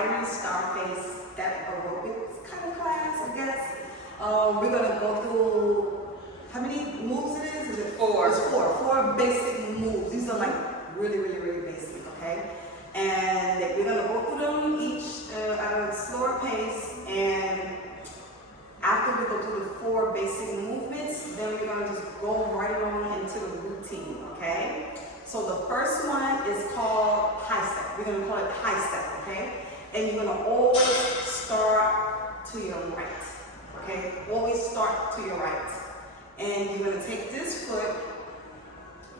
fighting star face, that aerobics kind of class, I guess. We're gonna go through, how many moves it is? Is it 4? It's 4. 4 basic moves. These are like really, really, really basic, okay? And we're gonna go through them each at a slower pace, and after we go through the 4 basic movements, then we're gonna just go right on into the routine, okay? So the first one is called high step. We're gonna call it high step, okay? And you're gonna always start to your right, okay? Always start to your right. And you're gonna take this foot,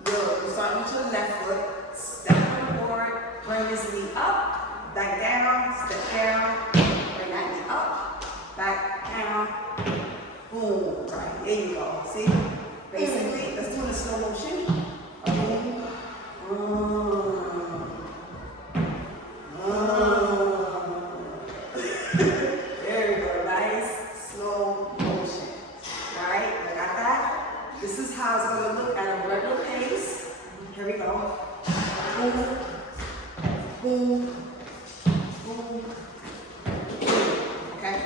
you're starting with your left foot, step on the board, bring this knee up, back down, step down, bring that knee up, back down, boom, right, there you go, see? Basically, let's do it in slow motion. There we go, nice, slow motion. All right, I got that? This is how it's gonna look at a regular pace. Here we go. Boom, boom, boom. Okay,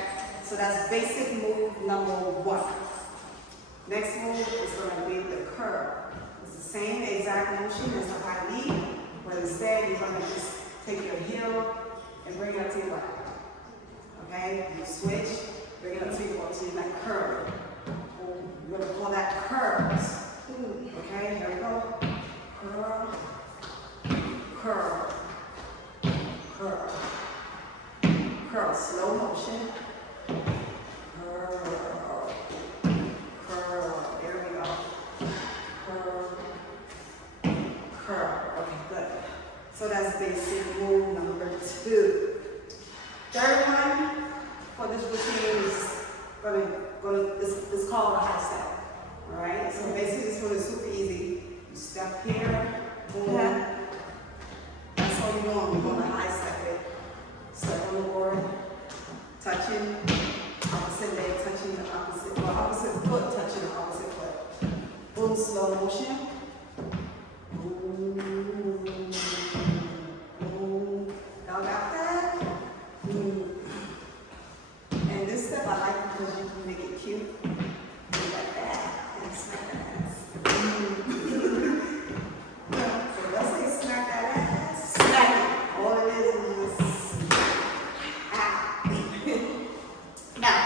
so that's basic move number 1. Next move is gonna be the curl. It's the same exact motion as the high knee, but instead you're gonna just take your heel and bring it up to your right. Okay, you switch, bring it up to your right, so you're like curl. We're gonna call that curls. Okay, here we go. Curl, curl, curl, curl, slow motion. Curl, curl, there we go. Curl, curl, okay, good. So that's basic move number 2. Third one for this routine is it's called a high step. All right, so basically this one is super easy. You step here, boom. That's all you're doing. You're going to high step it. Step on the board, touching, opposite leg touching the opposite, or opposite foot touching the opposite foot. Boom, slow motion. Boom, boom. Y'all got that? Boom. And this step I like because you can make it cute. Like that. And smack that ass. So let's say smack that ass. Smack it. All it is ah. Now,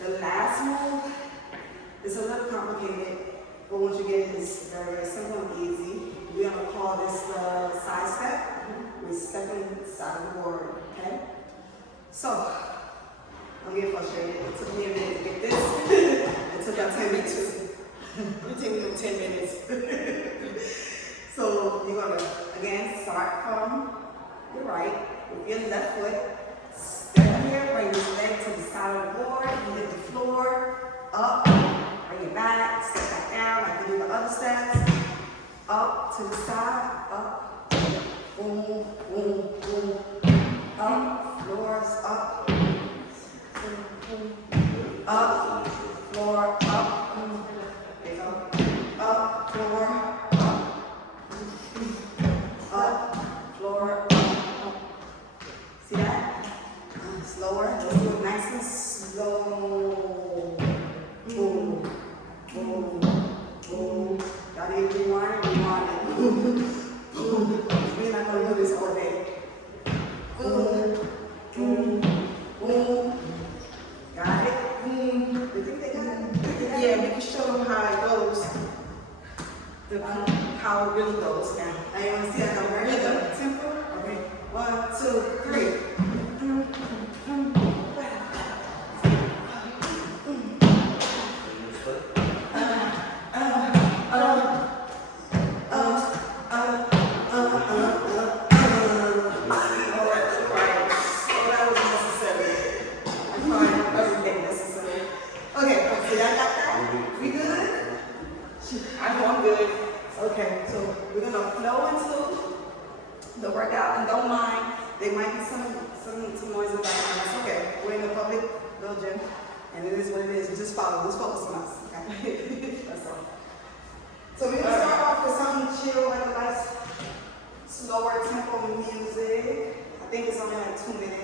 the last move is a little complicated, but once you get it, it's very, very simple and easy. We're going to call this the side step. We're stepping side of the board, okay? So, I'm getting frustrated. It took me a minute to get this. It took about 10 minutes. It took me 10 minutes. So you're gonna again start from your right with your left foot. Step here, bring this leg to the side of the board. You hit the floor, up, bring it back, step back down like you do the other steps. Up to the side, up, boom, boom, boom, up, floors, up. Up, floor, up, there you go. Up, floor, up, floor, up. See that? Slower. Let's do it nice and slow. Boom, boom, boom. Y'all need to rewind it, rewind it. Boom, boom. We're not gonna do this all day. Boom, boom, boom. Got it? You think they got it? Yeah, we can show them how it goes. How it really goes now. Now you want to see that on rhythm? Tempo? Okay. 1, 2, 3. Okay, so we're gonna flow into the workout, and don't mind, there might be some noise in the background. It's okay. We're in a public little gym, and it is what it is. You just follow, just focus on us. Okay? That's all. So we're gonna start off with something chill, like a nice slower tempo music. I think it's only like 2 minutes.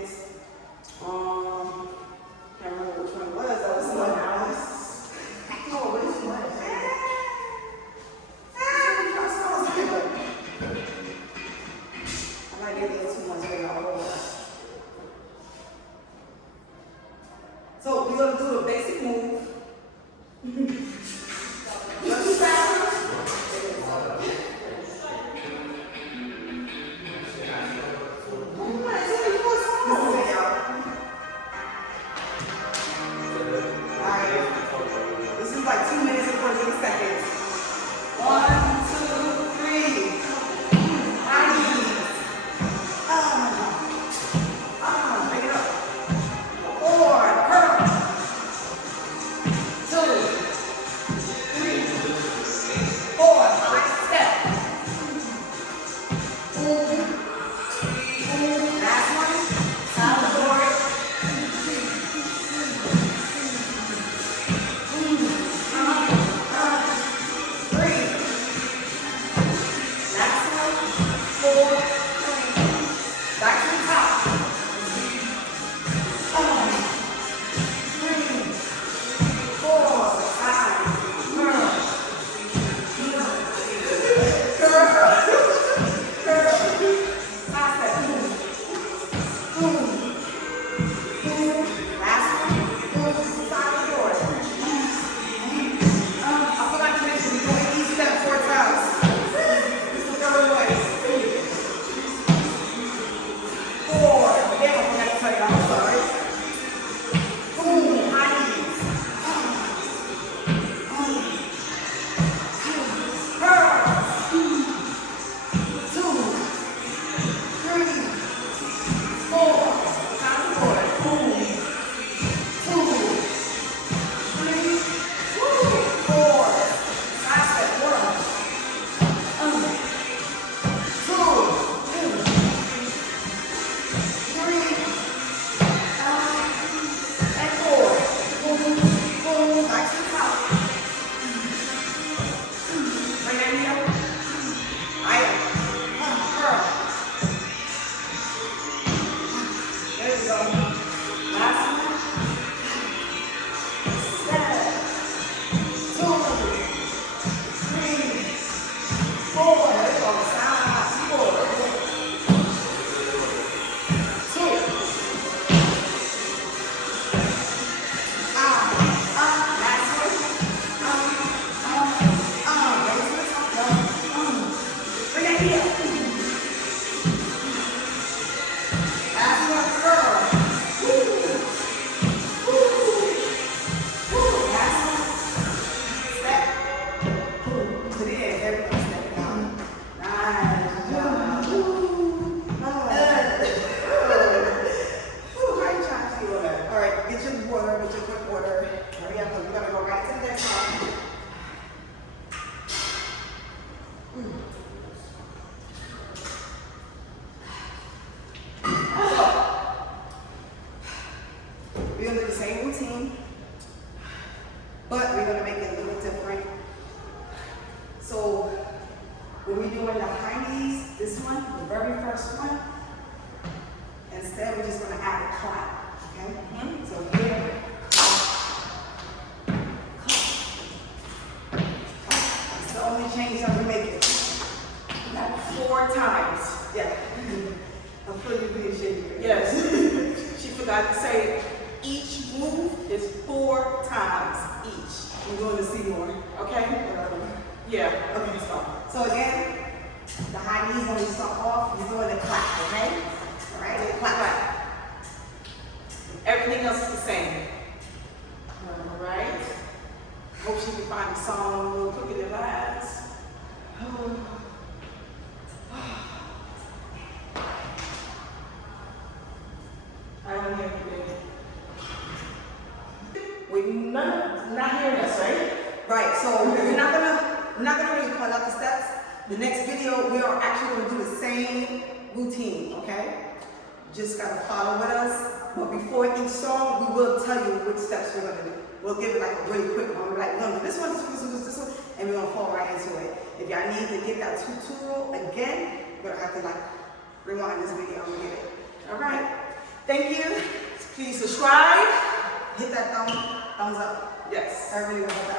first one. Instead, we're just going to add a clap. Okay? So here, clap. It's the only change that we're making. Like 4 times. Yeah. I'm feeling you being shaky. Yes. She forgot to say each move is 4 times each. We're going to see more. Okay? Yeah. Okay, so again, the high knees when we start off, you're doing the clap, okay? All right? Clap. Everything else is the same. All right? Hope she can find the song a little quicker than last. I don't hear you. We're not hearing us, right? Right. So we're not gonna really call out the steps. The next video we are actually gonna do the same routine. Okay? Just gotta follow with us. But before each song, we will tell you which steps we're gonna do. We'll give it like a really quick one. We're like, no, this one, and we're gonna fall right into it. If y'all need to get that tutorial again, you're gonna have to like rewind this video and get it. All right. Thank you. Please subscribe. Hit that thumbs up. Yes. I really want that.